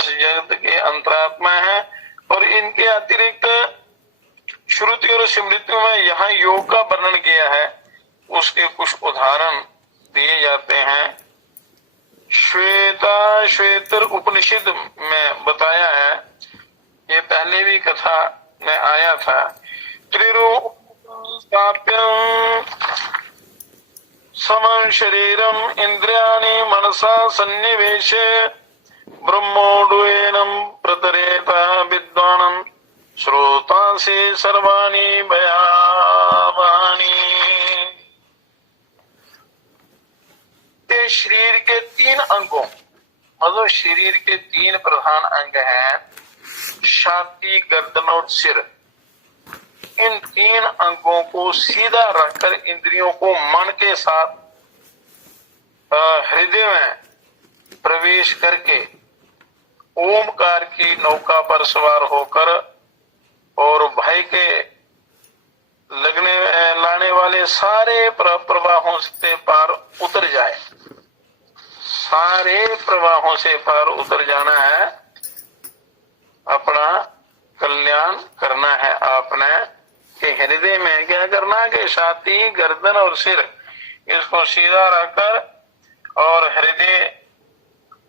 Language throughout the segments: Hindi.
इस जगत के अंतरात्मा है। और इनके अतिरिक्त श्रुति और स्मृति में यहाँ योग का वर्णन किया है, उसके कुछ उदाहरण दिए जाते हैं। श्वेता श्वेतर उपनिषद में बताया है, ये पहले भी कथा में आया था। त्रिरूपाप्यं समं शरीरम इंद्रियाणि मनसा सन्निवेशे ब्रह्मोड्वेनं प्रतरेता विद्वानं श्रोतांसि सर्वाणि भयावहानि। ये शरीर के 3 अंगों, मतलब शरीर के 3 प्रधान अंग हैं, छाती, गर्दन और सिर। इन 3 अंगों को सीधा रखकर इंद्रियों को मन के साथ हृदय में प्रवेश करके ओमकार की नौका पर सवार होकर और भय के लगने लाने वाले सारे प्रवाहों से पार उतर जाए। सारे प्रवाहों से पार उतर जाना है, अपना कल्याण करना है आपने। कि हृदय में क्या करना है कि छाती, गर्दन और सिर इसको सीधा रखकर और हृदय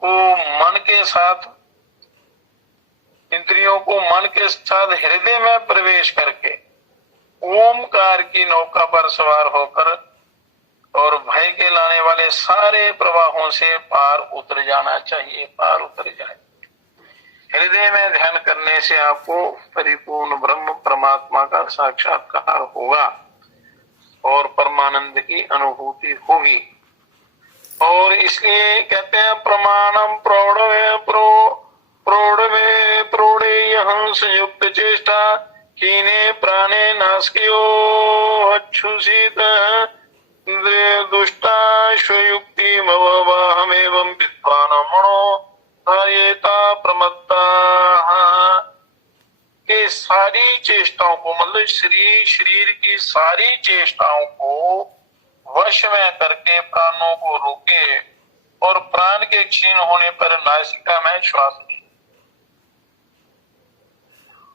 को मन के साथ, इंद्रियों को मन के साथ हृदय में प्रवेश करके ओमकार की नौका पर सवार होकर और भय के लाने वाले सारे प्रवाहों से पार उतर जाना चाहिए, पार उतर जाए। हृदय में ध्यान करने से आपको परिपूर्ण ब्रह्म परमात्मा का साक्षात्कार होगा और परमानंद की अनुभूति होगी। और इसलिए कहते हैं प्रमाणम प्रौढ़ संयुक्त चेष्टा कीने प्राणे नास्कियो अच्छुषित दुष्टा स्वयुक्ति मवहमेवं विद्वान मनो धार्येता प्रमत्ता। के सारी चेष्टाओं को, मतलब शरीर की सारी चेष्टाओं को वश में करके प्राणों को रोके और प्राण के क्षीण होने पर नासिका में श्वास ले।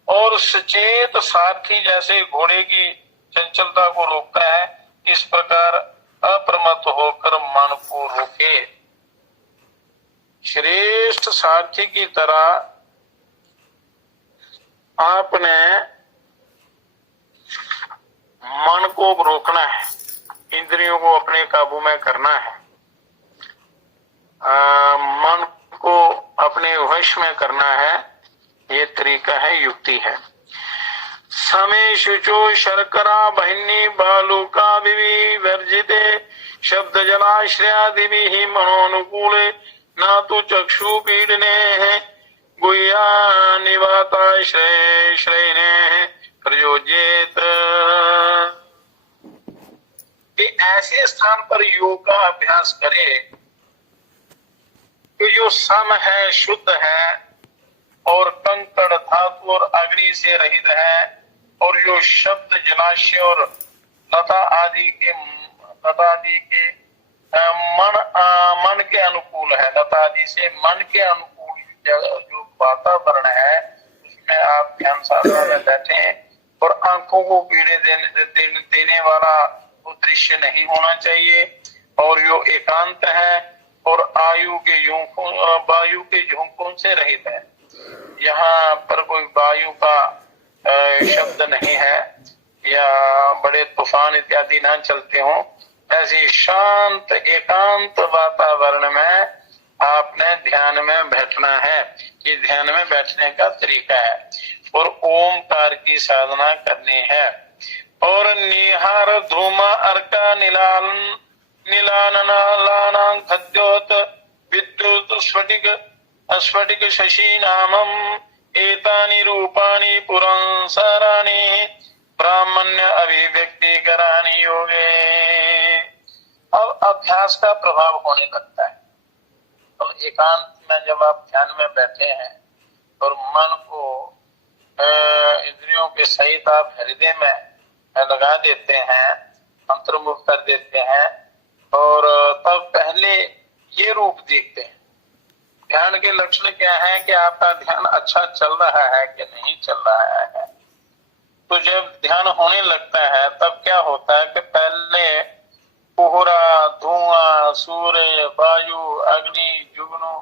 और सचेत सारथी जैसे घोड़े की चंचलता को रोकता है, इस प्रकार अप्रमत्त होकर मन को रोके। श्रेष्ठ सारथी की तरह आपने मन को रोकना है, इंद्रियों को अपने काबू में करना है, मन को अपने वश में करना है। ये तरीका है, युक्ति है। समय शुचो शर्करा बहिनी बालुका विवर्जिते शब्द जलाश्रयादि मनोनुकूले न तो चक्षु पीड़ने गुह्या निवाताश्रय श्रयने प्रयोज्येत। ऐसे स्थान पर योग का अभ्यास करे कि जो सम है, शुद्ध है और कंकड़ धातु और अग्नि से रहित है, और जो शब्द जलाशय और लता आदि के मन के अनुकूल है। लता आदि से मन के अनुकूल जो वातावरण है उसमें आप ध्यान साधना में बैठे और आंखों को पीड़े देने वाला वो दृश्य नहीं होना चाहिए, और जो एकांत है और वायु के झोंकों से रहित है। यहाँ पर कोई वायु का शब्द नहीं है या बड़े तूफान इत्यादि ना चलते हों। ऐसी शांत एकांत वातावरण में आपने ध्यान में बैठना है। ये ध्यान में बैठने का तरीका है और ओमकार की साधना करनी है। और निहार धूमा अर्का नीलाननालानां खद्योत विद्युत स्फटिक शशि नामम एतानि रूपाणि पुरंसराणि ब्राह्मण्य अभिव्यक्ति करानि योगे। अब अभ्यास का प्रभाव होने लगता है। तो एकांत में जब आप ध्यान में बैठे हैं और मन को इंद्रियों के सहित आप हृदय में लगा देते हैं, अंतर्मुख कर देते हैं, और तब पहले ये रूप देखते हैं ध्यान के लक्षण क्या है कि आपका ध्यान अच्छा चल रहा है कि नहीं चल रहा है। तो जब ध्यान होने लगता है तब क्या होता है कि पहले कोहरा, धुआं, सूर्य, वायु, अग्नि, जुगनू,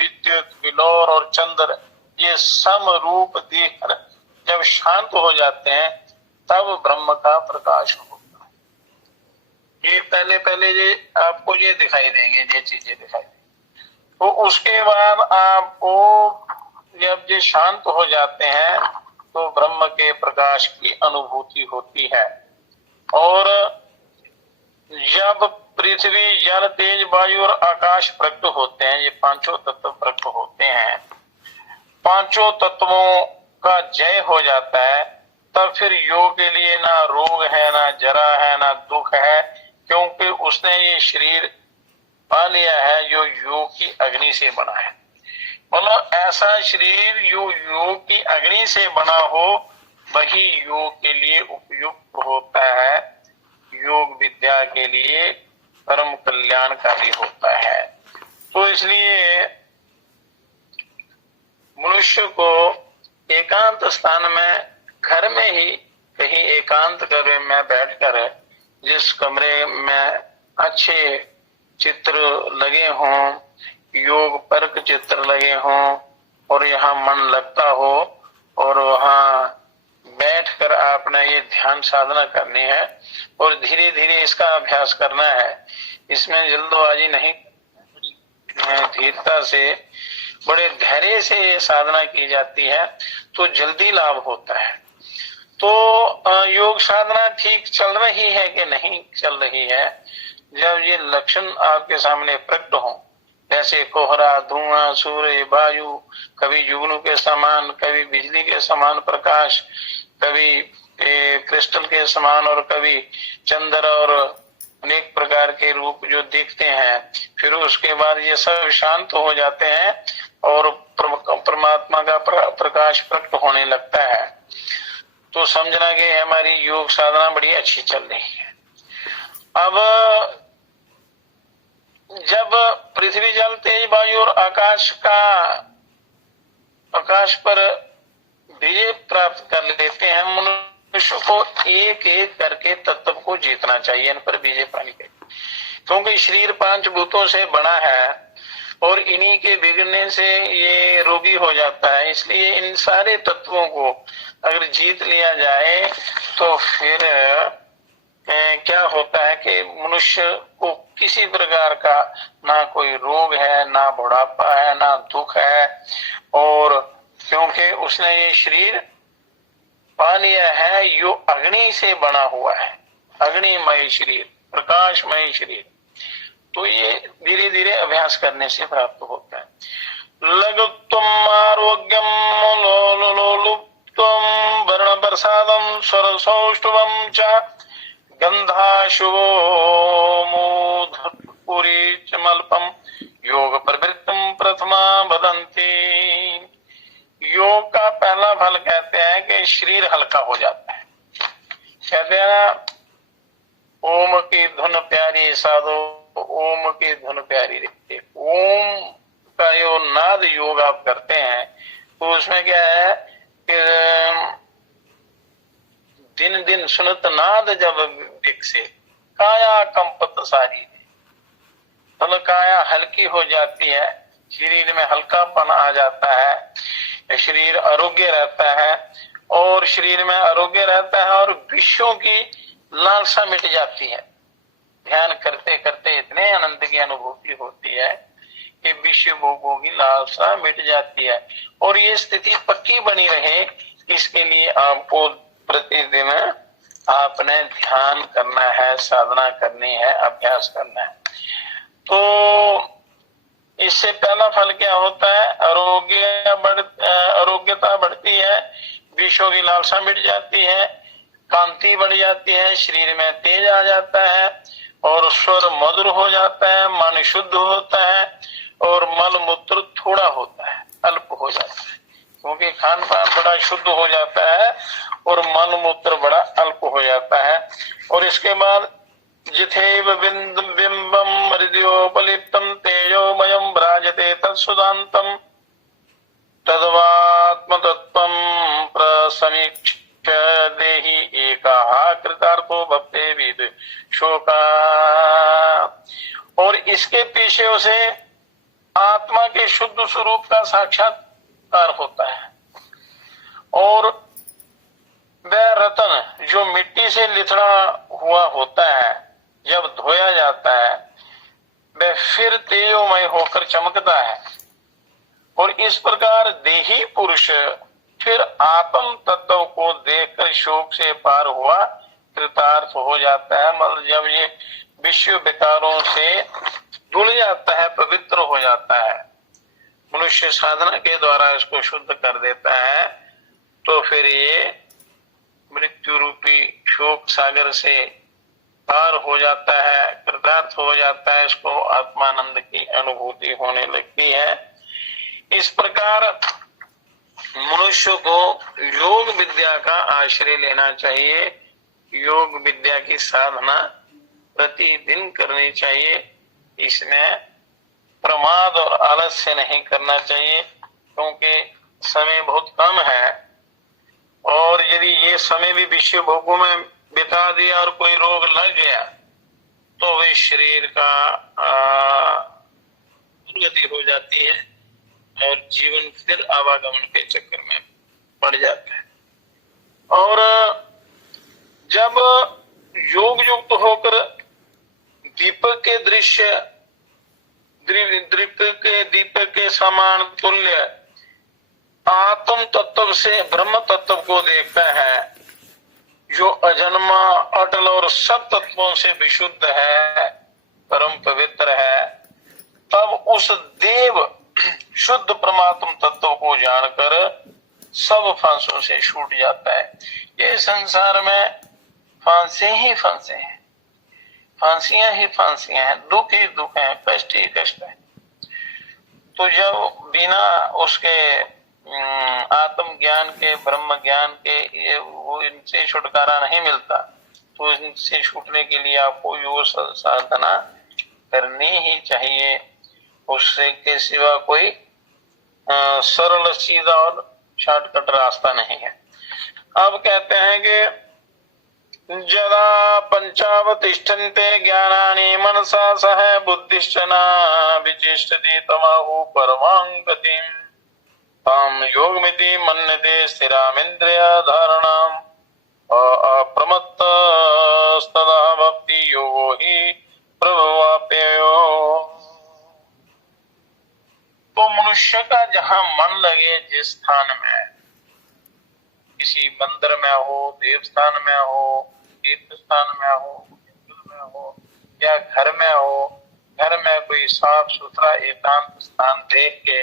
विद्युत, बिलोर और चंद्र ये सम रूप देख जब शांत हो जाते हैं तब ब्रह्म का प्रकाश होता है। ये पहले पहले ये आपको ये दिखाई देंगे, ये चीजें दिखाई देंगी। तो उसके बाद आपको जब ये शांत हो जाते हैं तो ब्रह्म के प्रकाश की अनुभूति होती है। और जब पृथ्वी, जल, तेज, वायु और आकाश प्रकट होते हैं, ये पांचों तत्व प्रकट होते हैं, पांचों तत्वों का जय हो जाता है, तब फिर योग के लिए ना रोग है, ना जरा है, ना दुख है, क्योंकि उसने ये शरीर पा लिया है जो योग की अग्नि से बना है। मतलब ऐसा शरीर जो योग की अग्नि से बना हो वही योग के लिए उपयुक्त होता है, योग विद्या के लिए परम कल्याणकारी होता है। तो इसलिए मनुष्य को एकांत स्थान में, घर में ही कहीं एकांत कमरे में बैठकर, जिस कमरे में अच्छे चित्र लगे हों, योग परक चित्र लगे हों और यहाँ मन लगता हो, और वहाँ बैठकर आपने ये ध्यान साधना करनी है और धीरे धीरे इसका अभ्यास करना है। इसमें जल्दबाजी नहीं, धीरता से, बड़े धैर्य से ये साधना की जाती है तो जल्दी लाभ होता है। तो योग साधना ठीक चल रही है कि नहीं चल रही है, जब ये लक्षण आपके सामने प्रकट हो, जैसे कोहरा, धुआं, सूर्य, वायु, कभी जुगनू के समान, कभी बिजली के समान प्रकाश, कभी क्रिस्टल के समान और कभी चंद्र और अनेक प्रकार के रूप जो दिखते हैं, फिर उसके बाद ये सब शांत हो जाते हैं और परमात्मा का प्रकाश प्रकट होने लगता है, तो समझना कि हमारी योग साधना बड़ी अच्छी चल रही है। अब जब पृथ्वी, जल, तेज, वायु और आकाश पर विजय प्राप्त कर लेते हैं, मनुष्य को एक एक करके तत्व को जीतना चाहिए, इन पर विजय पानी चाहिए, क्योंकि शरीर पांच भूतों से बना है और इन्हीं के बिगड़ने से ये रोगी हो जाता है। इसलिए इन सारे तत्वों को अगर जीत लिया जाए तो फिर क्या होता है कि मनुष्य को किसी प्रकार का ना कोई रोग है, ना बुढ़ापा है, ना दुख है, और क्योंकि उसने ये शरीर पा लिया है जो अग्नि से बना हुआ है, अग्निमय शरीर, प्रकाशमय शरीर। तो ये धीरे धीरे अभ्यास करने से प्राप्त होता है। लघुत्वम आरोग्यम लोलुप्तम वर्ण प्रसादम स्वरसौष्ठवम च गंधाशुभो मूधपुरी चमल्पम योग प्रवृत्तम प्रथमा वदंती। योग का पहला फल कहते हैं कि शरीर हल्का हो जाता है। कहते हैं ना, ओम की धुन प्यारी साधो, ओम की धुन प्यारी रहती है। ओम का जो नाद योग आप करते हैं तो उसमें क्या है कि दिन दिन सुनत नाद जब विकसे काया कंपत सारी, मतलब काया हल्की हो जाती है, शरीर में हल्कापन आ जाता है, शरीर आरोग्य रहता है, और शरीर में आरोग्य रहता है और विषयों की लालसा मिट जाती है। ध्यान करते करते इतने आनंद की अनुभूति होती है कि विषय भोगों की लालसा मिट जाती है। और ये स्थिति पक्की बनी रहे, इसके लिए आपको प्रतिदिन आपने ध्यान करना है, साधना करनी है, अभ्यास करना है। तो इससे पहला फल क्या होता है, आरोग्यता बढ़ती है, विषयों की लालसा मिट जाती है, कांति बढ़ जाती है, शरीर में तेज आ जाता है और स्वर मधुर हो जाता है, मन शुद्ध होता है और मल मूत्र थोड़ा होता है, अल्प हो जाता है, क्योंकि खान पान बड़ा शुद्ध हो जाता है और मल मूत्र बड़ा अल्प हो जाता है। और इसके बाद जिथेव बिंबम हृदयोपलिप्तम तेजोमयम भ्राजते सुदान्तम् तद्वात्मतत्त्वं प्रसमीक्ष्य देहि एकः कृतार्थो भक्ते विद शोका। और इसके पीछे उसे आत्मा के शुद्ध स्वरूप का साक्षात्कार होता है। और वह रतन जो मिट्टी से लिथड़ा हुआ होता है, जब धोया जाता है वह फिर तेजोमय होकर चमकता है। और इस प्रकार देही पुरुष फिर आत्म तत्व को देखकर शोक से पार हुआ कृतार्थ हो जाता है। मतलब जब ये विश्व विकारों से धुल जाता है, पवित्र हो जाता है, मनुष्य साधना के द्वारा इसको शुद्ध कर देता है, तो फिर ये मृत्यु रूपी शोक सागर से पार हो जाता है, कृतार्थ हो जाता है, इसको आत्मानंद की अनुभूति होने लगती है। इस प्रकार मनुष्य को योग विद्या का आश्रय लेना चाहिए। योग विद्या की साधना प्रतिदिन करनी चाहिए। इसमें प्रमाद और आलस्य नहीं करना चाहिए, क्योंकि समय बहुत कम है। और यदि ये समय भी विषय भोगों में बिता दिया और कोई रोग लग गया तो वे शरीर का दुर्गति हो जाती है और जीवन फिर आवागमन के चक्कर में पड़ जाता है। और जब योग युक्त होकर दीपक के समान तुल्य आत्म तत्व से ब्रह्म तत्व को देखता है, जो अजन्मा अटल और सब तत्वों से विशुद्ध है, परम पवित्र है, तब उस देव शुद्ध परमात्म तत्व को जानकर सब फांसों से छूट जाता है। ये संसार में फांसे ही फांसे हैं, फांसियां ही फांसियां हैं, दुख ही दुख है, कष्ट ही कष्ट है। तो जब बिना उसके आत्म ज्ञान के, ब्रह्म ज्ञान के, वो इनसे छुटकारा नहीं मिलता, तो इनसे छूटने के लिए आपको योग साधना करनी ही चाहिए। उससे के सिवा कोई सरल सीधा और शॉर्टकट रास्ता नहीं है। अब कहते हैं कि जदा पंचावतिष्ठन्ते ज्ञानानि मनसा सह बुद्धिश्च न विचेष्टति तमाहु परमां गतिम् ताम योगमिति मन्यते स्थिरामिन्द्रिय धारणाम् अप्रमत्तस्तदा भक्ति योगो हि प्रभवाप्ययो। तो मनुष्य का जहां मन लगे, जिस स्थान में, किसी मंदिर में हो, देवस्थान में हो, तीर्थ स्थान में हो, में हो या घर में हो, घर में कोई साफ सुथरा एकांत स्थान देख के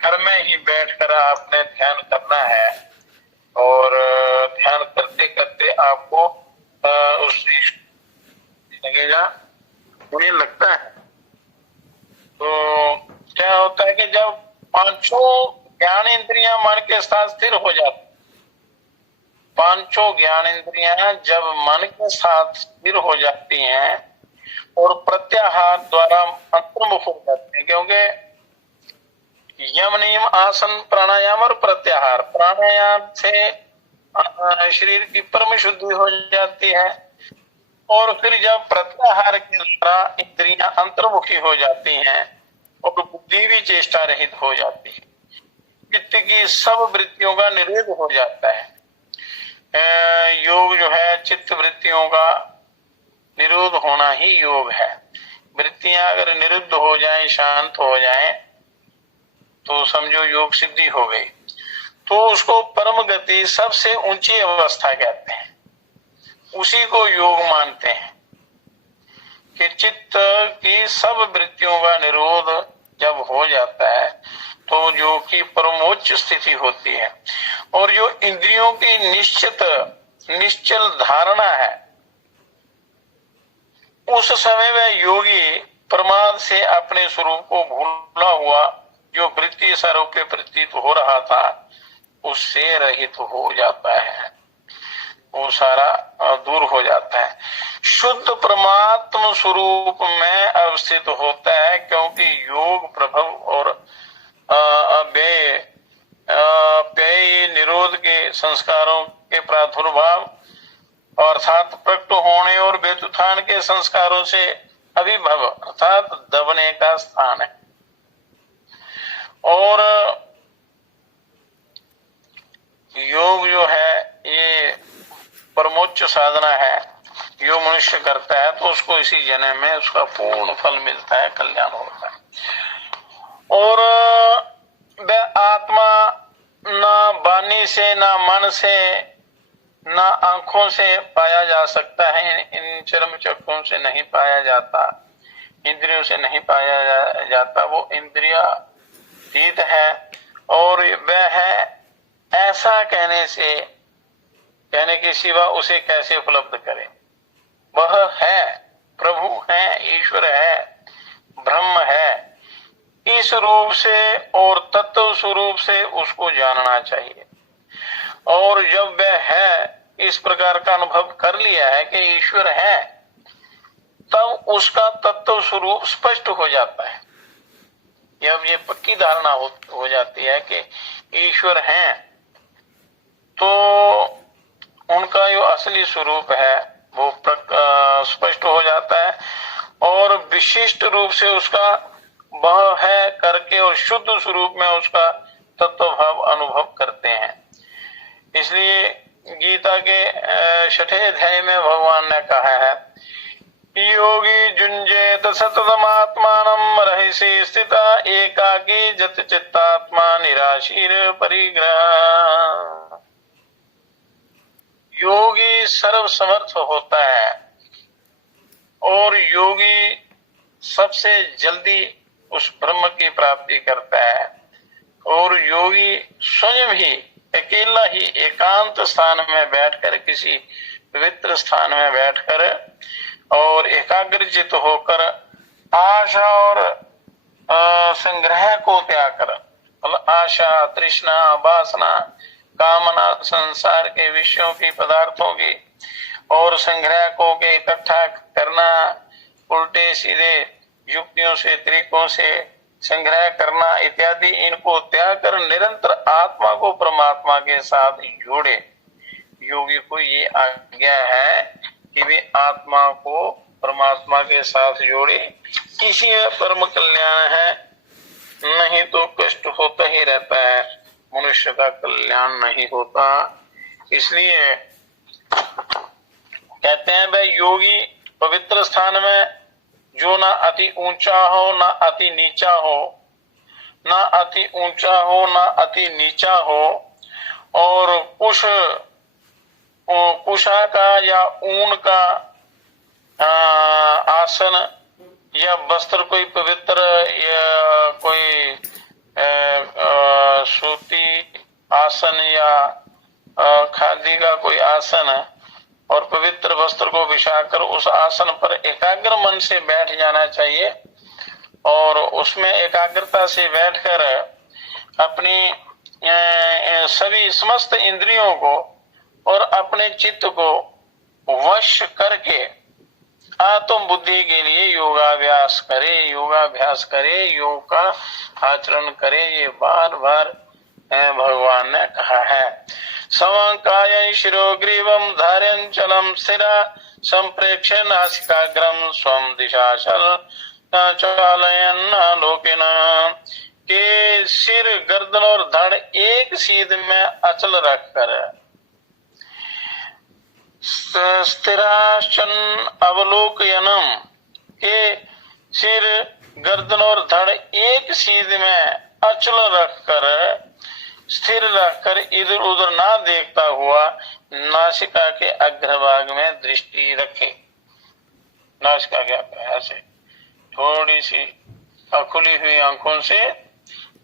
घर में ही बैठकर आपने ध्यान करना है। और ध्यान करते करते आपको उस लगेगा, मुझे लगता है। तो क्या होता है कि जब पांचों ज्ञान इंद्रियां मन के साथ स्थिर हो जाती, पांचों ज्ञान इंद्रियां जब मन के साथ स्थिर हो जाती हैं और प्रत्याहार द्वारा अंतर्मुख हो जाते हैं, क्योंकि यम नियम आसन प्राणायाम और प्रत्याहार, प्राणायाम से शरीर की परम शुद्धि हो जाती है। और फिर जब प्रत्याहार के द्वारा इंद्रियां अंतर्मुखी हो जाती हैं और बुद्धि भी चेष्टा रहित हो जाती है, चित्त की सब वृत्तियों का निरोध हो जाता है। योग जो है चित्त वृत्तियों का निरोध होना ही योग है। वृत्तियां अगर निरुद्ध हो जाएं, शांत हो जाएं, तो समझो योग सिद्धि हो गई। तो उसको परम गति, सबसे ऊंची अवस्था कहते हैं, उसी को योग मानते हैं कि चित्त की सब वृत्तियों का निरोध जब हो जाता है तो योग की परमोच्च स्थिति होती है। और जो इंद्रियों की निश्चल धारणा है, उस समय वह योगी प्रमाद से अपने स्वरूप को भूला हुआ जो वृत्ति सारूप्य प्रतीत हो रहा था, उससे रहित हो जाता है। वो सारा दूर हो जाता है, शुद्ध परमात्म स्वरूप में अवस्थित होता है। क्योंकि योग प्रभव और अव्यय पेय निरोध के संस्कारों के प्रादुर्भाव अर्थात प्रकट होने और व्युत्थान के संस्कारों से अभिभव अर्थात दबने का स्थान है। और योग जो है ये परमोच्च साधना है, जो मनुष्य करता है तो उसको इसी जन्म में उसका पूर्ण फल मिलता है, कल्याण होता है। और वह आत्मा न वाणी से, न मन से, न आंखों से पाया जा सकता है, इन चर्म चक्षुओं से नहीं पाया जाता, इंद्रियों से नहीं पाया जाता, वो इंद्रियातीत है। और वह है ऐसा कहने के सिवा उसे कैसे उपलब्ध करें। वह है, प्रभु है, ईश्वर है, ब्रह्म है, इस रूप से और तत्व स्वरूप से उसको जानना चाहिए। और जब वह है इस प्रकार का अनुभव कर लिया है कि ईश्वर है, तब उसका तत्व स्वरूप स्पष्ट हो जाता है। जब ये पक्की धारणा हो जाती है कि ईश्वर है, तो उनका जो असली स्वरूप है वो स्पष्ट हो जाता है। और विशिष्ट रूप से उसका वह है करके और शुद्ध स्वरूप में उसका तत्व भाव अनुभव करते हैं। इसलिए गीता के 6वें अध्याय में भगवान ने कहा है, योगी जुंजेत सततमात्मानं रहसि स्थिता एकाकी जत चित्तात्मा निराशीर परिग्रह। योगी सर्व समर्थ होता है और योगी सबसे जल्दी उस ब्रह्म की प्राप्ति करता है। और योगी स्वयं ही अकेला ही एकांत स्थान में बैठकर, किसी पवित्र स्थान में बैठकर और एकाग्रचित होकर आशा और संग्रह को त्याग कर, मतलब आशा, तृष्णा, वासना, कामना, संसार के विषयों की, पदार्थों की और संग्रह को के इकट्ठा करना, उल्टे सीधे युक्तियों से, तरीकों से संग्रह करना इत्यादि, इनको त्याग कर निरंतर आत्मा को परमात्मा के साथ जोड़े। योगी को ये आज्ञा है कि वे आत्मा को परमात्मा के साथ जोड़े। इसी में परम कल्याण है, नहीं तो कष्ट होता ही रहता है, मनुष्य का कल्याण नहीं होता। इसलिए कहते हैं वह योगी पवित्र स्थान में जो ना अति ऊंचा हो ना अति नीचा हो, ना अति ऊंचा हो ना अति नीचा हो, और कुशा का या ऊन का आसन या वस्त्र, कोई पवित्र या कोई सूती आसन या खादी का कोई आसन और पवित्र वस्त्र को बिछाकर उस आसन पर एकाग्र मन से बैठ जाना चाहिए। और उसमें एकाग्रता से बैठकर अपनी सभी समस्त इंद्रियों को और अपने चित्त को वश करके आत्म बुद्धि के लिए योगाभ्यास करे, योग का आचरण करे। ये बार बार भगवान ने कहा है। समकायं शिरोग्रीवं धार्यंचलं स्थिरा संप्रेक्ष्य नासिकाग्रं स्वं दिशाचल चालयन्नालोकिना। के सिर, गर्दन और धड़ एक सीध में अचल रखकर स्थिरासन अवलोकयनम, के सिर, गर्दन और धड़ एक सीध में अचल रखकर, स्थिर रखकर इधर उधर ना देखता हुआ नासिका के अग्रभाग में दृष्टि रखे। नासिका के ऐसे थोड़ी सी खुली हुई आंखों से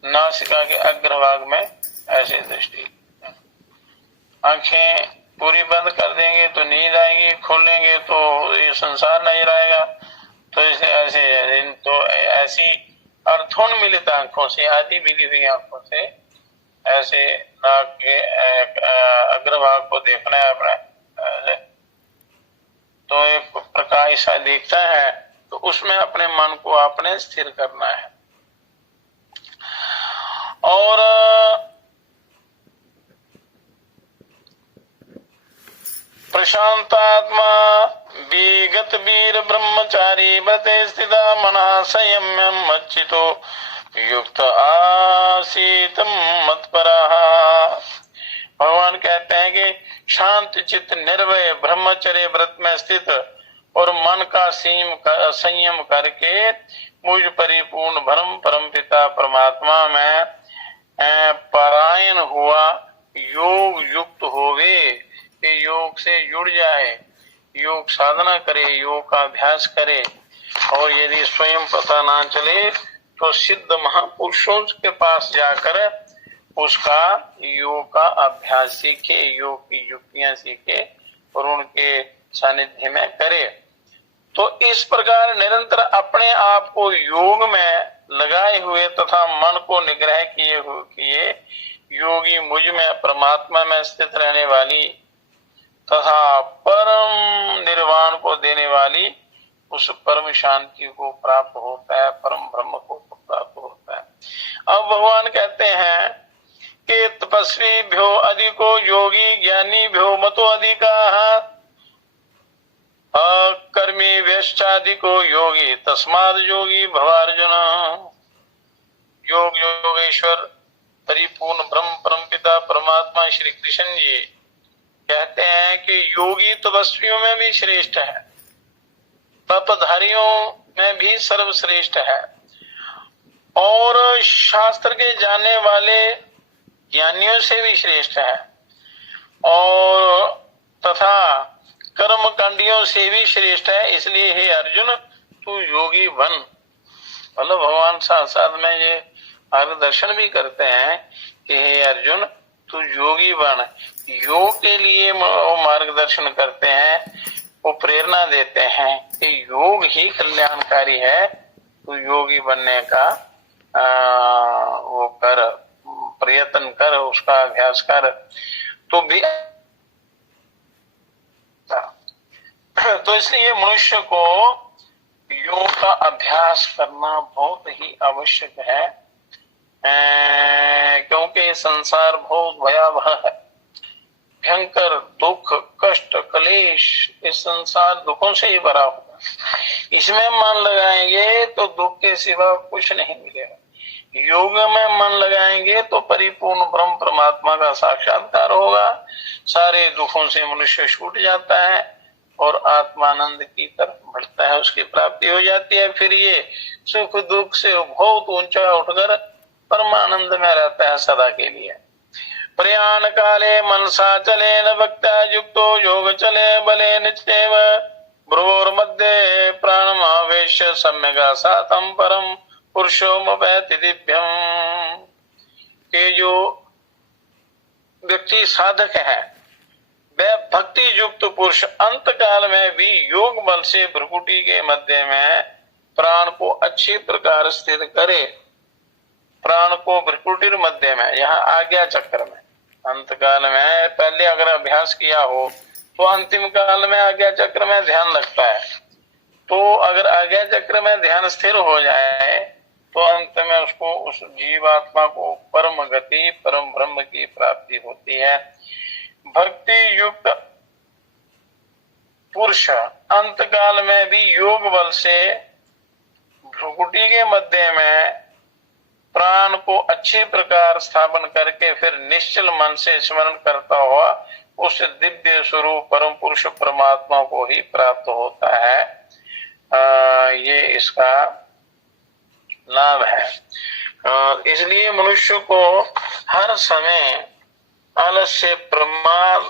नासिका के अग्रभाग में ऐसे दृष्टि। आंखें पूरी बंद कर देंगे तो नींद आएगी, खोलेंगे तो ये संसार नहीं रहेगा। तो इसे ऐसे तो ऐसी अर्थोन्मिलित आंखों से, आदि मिली हुई आंखों से ऐसे नाक के अग्रभाग को देखना है अपने तो एक प्रकाश सा दिखता है, तो उसमें अपने मन को आपने स्थिर करना है। और प्रशांतात्मा विगत वीर ब्रह्मचारी व्रते स्थिता मना संयम्यम मच्चितो युक्त आसीतम मत्परः। भगवान कहते हैं कि शांत चित्त निर्भय ब्रह्मचर्य व्रत में स्थित और मन का संयम करके मुझ परिपूर्ण भ्रम परम पिता परमात्मा में परायण हुआ योग युक्त होवे, योग से जुड़ जाए, योग साधना करे, योग का अभ्यास करे। और यदि स्वयं पता ना चले तो सिद्ध महापुरुषों के पास जाकर उसका योग का अभ्यास सीखे, योग की युक्तियां सीखे और उनके सानिध्य में करे। तो इस प्रकार निरंतर अपने आप को योग में लगाए हुए तथा मन को निग्रह किए योगी मुझ में परमात्मा में स्थित रहने वाली तथा परम निर्वाण को देने वाली उस परम शांति को प्राप्त होता है, परम ब्रह्म को प्राप्त होता है। अब भगवान कहते हैं कि तपस्वी भ्यो अधिको योगी ज्ञानी भ्यो मतो अधिका कर्मी व्यश्चाधिको योगी तस्माद योगी भवार्जुन। योग योगेश्वर परिपूर्ण ब्रह्म परम पिता परमात्मा श्री कृष्ण जी कहते हैं कि योगी तपस्वियों में भी श्रेष्ठ है, तपधारियों में भी सर्वश्रेष्ठ है, और शास्त्र के जानने वाले ज्ञानियों से भी श्रेष्ठ है, और तथा कर्मकांडियों से भी श्रेष्ठ है। इसलिए हे अर्जुन तू योगी बन। मतलब भगवान साथ साथ में ये मार्गदर्शन भी करते हैं कि हे अर्जुन तू योगी बन। योग के लिए वो मार्गदर्शन करते हैं, वो प्रेरणा देते हैं कि योग ही कल्याणकारी है, तू योगी बनने का वो कर, प्रयत्न कर, उसका अभ्यास कर। तो भी तो इसलिए मनुष्य को योग का अभ्यास करना बहुत ही आवश्यक है, क्योंकि संसार बहुत भयावह है, भयंकर दुख कष्ट कलेश, इस संसार दुखों से ही भरा हुआ। इसमें मन लगाएंगे तो दुख के सिवा कुछ नहीं मिलेगा, योग में मन लगाएंगे तो परिपूर्ण ब्रह्म परमात्मा का साक्षात्कार होगा, सारे दुखों से मनुष्य छूट जाता है और आत्मानंद की तरफ बढ़ता है, उसकी प्राप्ति हो जाती है। फिर ये सुख दुख से बहुत ऊंचा उठकर परमानंद में रहता है सदा के लिए। प्रयाण काले मनसा चले न भक्ता युक्तो योग चले बले निचेव भ्रुवोर मध्य प्राणमावेश सम्यगा सातम परम पुरुषोमपैति दिव्यम। के जो व्यक्ति साधक है वह भक्ति युक्त पुरुष अंत काल में भी योग बल से भ्रुकुटी के मध्य में प्राण को अच्छी प्रकार स्थिर करे, प्राण को भ्रुकुटी मध्य में, यहाँ आज्ञा चक्र में, अंत काल में पहले अगर अभ्यास किया हो तो अंतिम काल में आज्ञा चक्र में ध्यान लगता है। तो अगर आज्ञा चक्र में ध्यान स्थिर हो जाए तो अंत में उसको, उस जीवात्मा को परम गति परम ब्रह्म की प्राप्ति होती है। भक्ति युक्त पुरुष अंत काल में भी योग बल से भ्रुकुटी के मध्य में प्राण को अच्छी प्रकार स्थापन करके फिर निश्चल मन से स्मरण करता हुआ उस दिव्य स्वरूप परम पुरुष परमात्मा को ही प्राप्त होता है। ये इसका लाभ है। इसलिए मनुष्य को हर समय आलस्य प्रमाद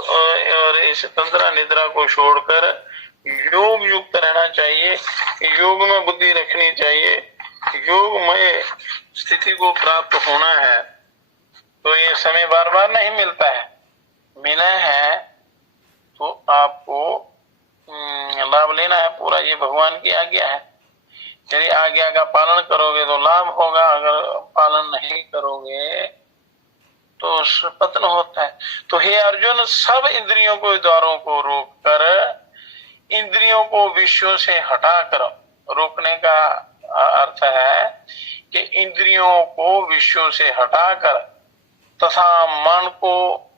और इस तंद्रा निद्रा को छोड़कर योग युक्त रहना चाहिए, योग में बुद्धि रखनी चाहिए, योगमय स्थिति को प्राप्त होना है। तो ये समय बार बार नहीं मिलता है, मिला है तो आपको लाभ लेना है पूरा, ये भगवान की आज्ञा है। यदि आज्ञा का पालन करोगे तो लाभ होगा, अगर पालन नहीं करोगे तो पतन होता है। तो हे अर्जुन सब इंद्रियों को द्वारों को रोक कर इंद्रियों को विषयों से हटाकर, रोकने का अर्थ है कि इंद्रियों को विषयों से हटाकर तथा मन को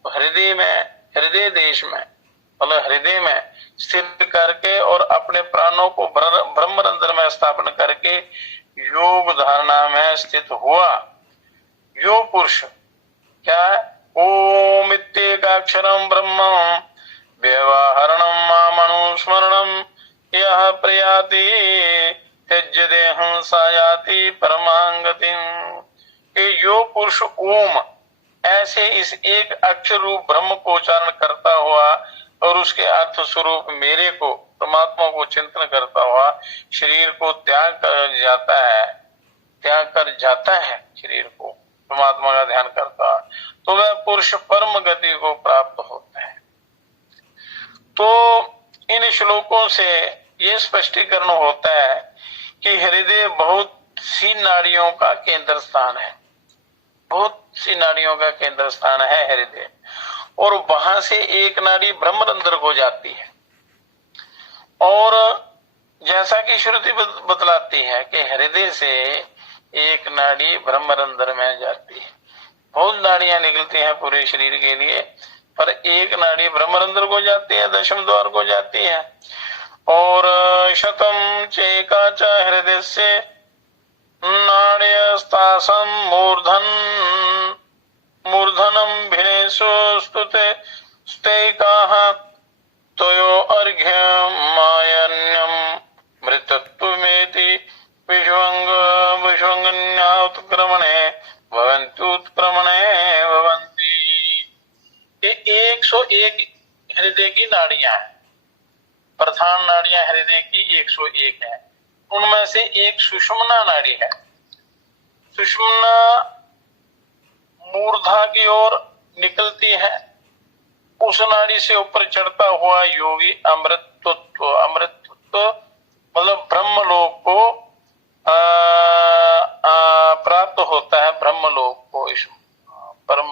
हृदय देश में, मतलब हृदय में स्थिर करके और अपने प्राणों को ब्रह्मरंध्र में स्थापन करके योग धारणा में स्थित हुआ। यो पुरुष क्या है? ओम इत्येकाक्षरम ब्रह्म व्यवहारणम मामनुस्मरणम यह प्रयाति त्यज्य देहं सायाति परमांगतिम। यो पुरुष ओम ऐसे इस एक अक्षर रूप ब्रह्म को उच्चारण करता हुआ और उसके अर्थ स्वरूप मेरे को, परमात्मा को चिंतन करता हुआ शरीर को त्याग कर जाता है शरीर को, परमात्मा का ध्यान करता है, तो वह पुरुष परम गति को प्राप्त होता है। तो इन श्लोकों से ये स्पष्टीकरण होता है कि हृदय बहुत सी नाड़ियों का केंद्र स्थान है, बहुत सी नाड़ियों का केंद्र स्थान है हृदय, और वहां से एक नाड़ी ब्रह्मरंध्र को जाती है। और जैसा कि श्रुति बतलाती है कि हृदय से एक नाड़ी ब्रह्मरंध्र में जाती है। बहुत नाड़ियां निकलती हैं पूरे शरीर के लिए, पर एक नाड़ी ब्रह्मरंध्र को जाती है, दशम द्वार को जाती है। और शतम चेका च हृदय से नाड्यस्तासं मूर्धनं भिनेषु स्तुते स्तैकाः तयो अर्घ्यमायन्यं मृतत्वमेति विश्वंगन्यात्क्रमणे भवन्ति। ये 101 हृदय की नाड़ियां हैं, प्रधान नाड़ियां हृदय की 101 है। उनमें से एक सुषुम्ना नाड़ी है। सुषुम्ना मूर्धा की ओर निकलती है। उस नाड़ी से ऊपर चढ़ता हुआ योगी अमृतत्व मतलब ब्रह्मलोक को प्राप्त होता है, ब्रह्मलोक को, इस परम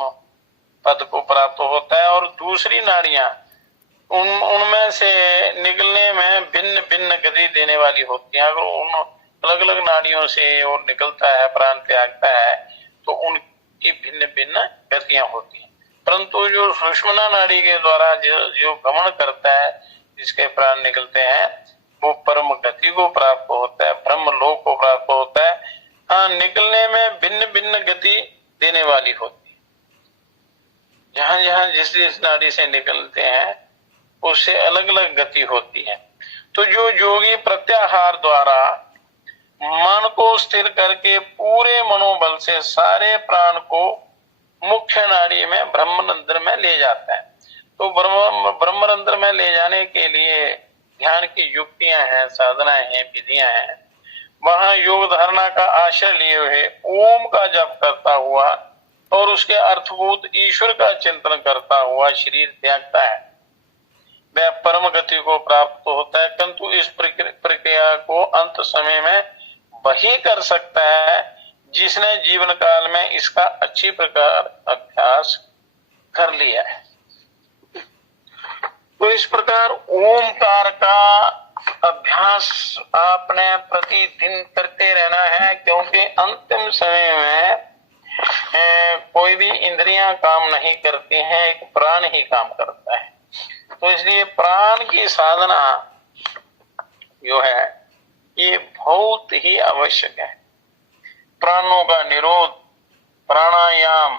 पद को प्राप्त होता है। और दूसरी नाड़ियां उनमें से निकलने में भिन्न भिन्न गति देने वाली होती है। अगर उन अलग अलग नाड़ियों से और निकलता है, प्राण त्यागता है, तो उनकी भिन्न भिन्न गतियां होती हैं। परंतु जो सुषुम्ना नाड़ी के द्वारा जो गमन करता है, जिसके प्राण निकलते हैं, वो परम गति को प्राप्त होता है, ब्रह्म लोक को प्राप्त होता है। हाँ, निकलने में भिन्न भिन्न गति देने वाली होती है। जहां जहां जिस नाड़ी से निकलते हैं उससे अलग अलग गति होती है। तो जो योगी प्रत्याहार द्वारा मन को स्थिर करके पूरे मनोबल से सारे प्राण को मुख्य नाड़ी में ब्रह्मरंध्र में ले जाता है, तो ब्रह्मरंध्र में ले जाने के लिए ध्यान की युक्तियां हैं, साधनाएं हैं, विधियां हैं। वहां योग धारणा का आश्रय लिए हुए ओम का जप करता हुआ और उसके अर्थभूत ईश्वर का चिंतन करता हुआ शरीर त्यागता है, वह परम गति को प्राप्त होता है। किंतु इस प्रक्रिया को अंत समय में वही कर सकता है जिसने जीवन काल में इसका अच्छी प्रकार अभ्यास कर लिया है। तो इस प्रकार ओमकार का अभ्यास आपने प्रतिदिन करते रहना है, क्योंकि अंतिम समय में कोई भी इंद्रियां काम नहीं करती हैं, एक प्राण ही काम करता है। तो इसलिए प्राण की साधना जो है ये बहुत ही आवश्यक है। प्राणों का निरोध, प्राणायाम,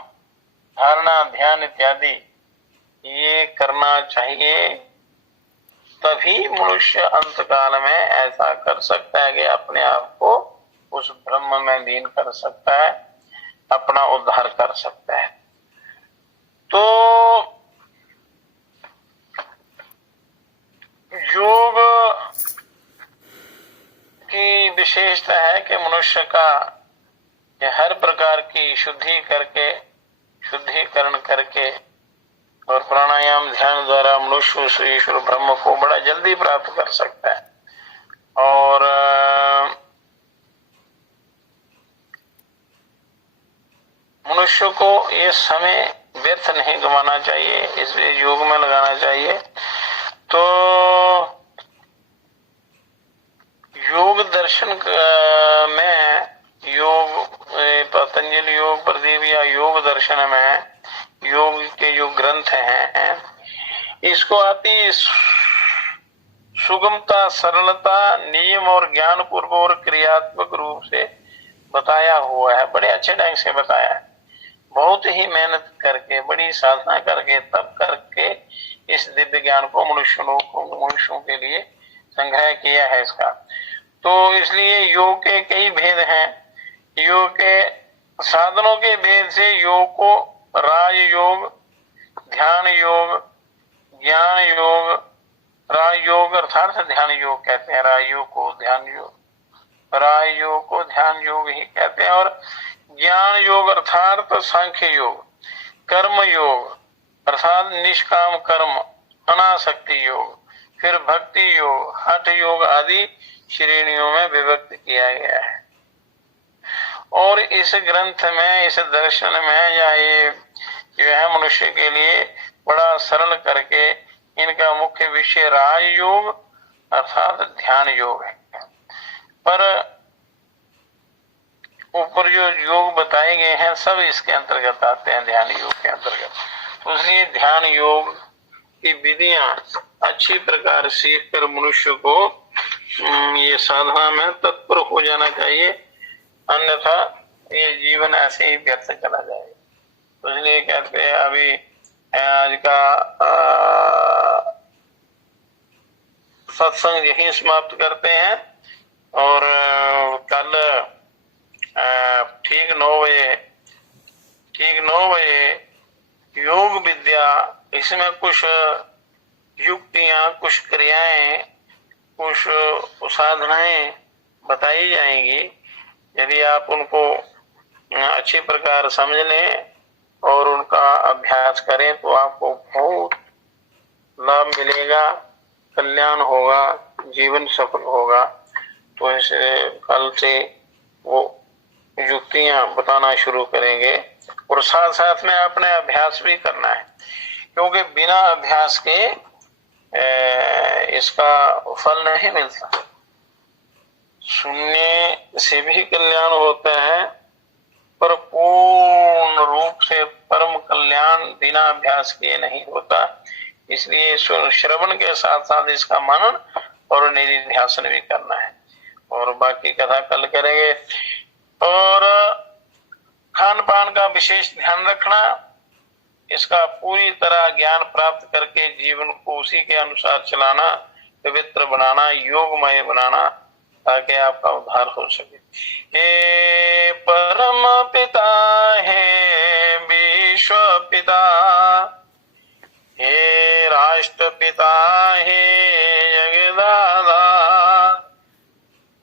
धारणा, ध्यान इत्यादि ये करना चाहिए, तभी मनुष्य अंत काल में ऐसा कर सकता है कि अपने आप को उस ब्रह्म में लीन कर सकता है, अपना उद्धार कर सकता है। तो योग की विशेषता है कि मनुष्य का हर प्रकार की शुद्धिकरण करके और प्राणायाम ध्यान द्वारा मनुष्य उस ईश्वर ब्रह्म को बड़ा जल्दी प्राप्त कर सकता है। और मनुष्य को ये समय व्यर्थ नहीं गंवाना चाहिए, इसलिए योग में लगाना चाहिए। तो योग दर्शन में पतंजलि योग प्रदीप या योग दर्शन में योग के जो ग्रंथ हैं, इसको अति सुगमता, सरलता, नियम और ज्ञान पूर्व और क्रियात्मक रूप से बताया हुआ है। बड़े अच्छे ढंग से बताया है, बहुत ही मेहनत करके, बड़ी साधना करके, तब करके इस दिव्य ज्ञान को मनुष्यों के लिए संग्रह किया है इसका। तो इसलिए योग के कई भेद हैं। योग के साधनों के भेद से योग को राज योग, ध्यान योग, ज्ञान योग, राज योग अर्थात ध्यान योग कहते हैं, राज योग को ध्यान योग, राज योग को ध्यान योग ही कहते हैं, और ज्ञान योग अर्थात सांख्य योग, कर्म योग अर्थात निष्काम कर्म, अनासक्ति योग, फिर भक्ति योग, हठ योग आदि श्रेणियों में विभक्त किया गया है। और इस ग्रंथ में, इस दर्शन में, या ये जो है मनुष्य के लिए बड़ा सरल करके इनका मुख्य विषय राज योग अर्थात ध्यान योग है। पर ऊपर जो योग बताए गए हैं सब इसके अंतर्गत आते हैं, ध्यान योग के अंतर्गत। तो इसलिए ध्यान योग की विधियां अच्छी प्रकार सीख कर मनुष्य को ये साधना में तत्पर हो जाना चाहिए, अन्यथा ये जीवन ऐसे ही व्यर्थ चला जाएगा। तो इसलिए कहते हैं अभी आज का सत्संग यहीं समाप्त करते हैं, और कल ठीक 9 बजे योग विद्या, इसमें कुछ युक्तियां, कुछ क्रियाएं, कुछ साधनाएं बताई जाएंगी। यदि आप उनको अच्छी प्रकार समझ लें और उनका अभ्यास करें तो आपको बहुत लाभ मिलेगा, कल्याण होगा, जीवन सफल होगा। तो इस कल से वो युक्तियां बताना शुरू करेंगे, और साथ साथ में अपने अभ्यास भी करना है, क्योंकि बिना अभ्यास के इसका फल नहीं मिलता। सुनने से भी कल्याण होता है, पर पूर्ण रूप से परम कल्याण बिना अभ्यास के नहीं होता। इसलिए श्रवण के साथ साथ इसका मनन और निधिध्यासन भी करना है, और बाकी कथा कल करेंगे। और खान पान का विशेष ध्यान रखना, इसका पूरी तरह ज्ञान प्राप्त करके जीवन को उसी के अनुसार चलाना, पवित्र बनाना, योगमय बनाना, ताकि आपका उद्धार हो सके। हे परम पिता, हे विश्व पिता, हे राष्ट्र पिता, हे जगदादा,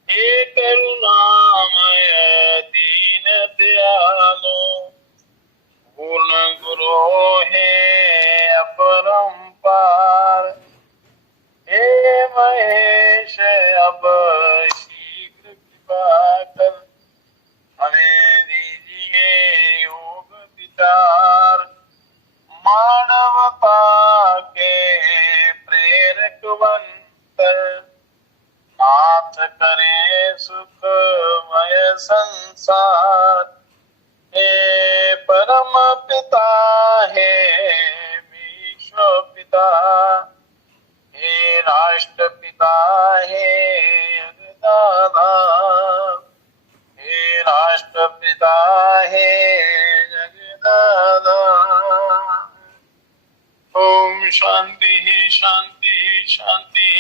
हे करुणामय दीन दयालो, पूर्ण गुरु हे अपरंपार, हे महेश अब शीघ्र कृपा कर हमें दीजिए योग विचार, मानवता के प्रेरक बनकर नाथ करे सुखमय संसार। हे परम पिता, हे विश्व पिता, हे राष्ट्र पिता, हे जगदादा, हे राष्ट्र पिता, हे जगदादा। ओम शांति शांति शांति।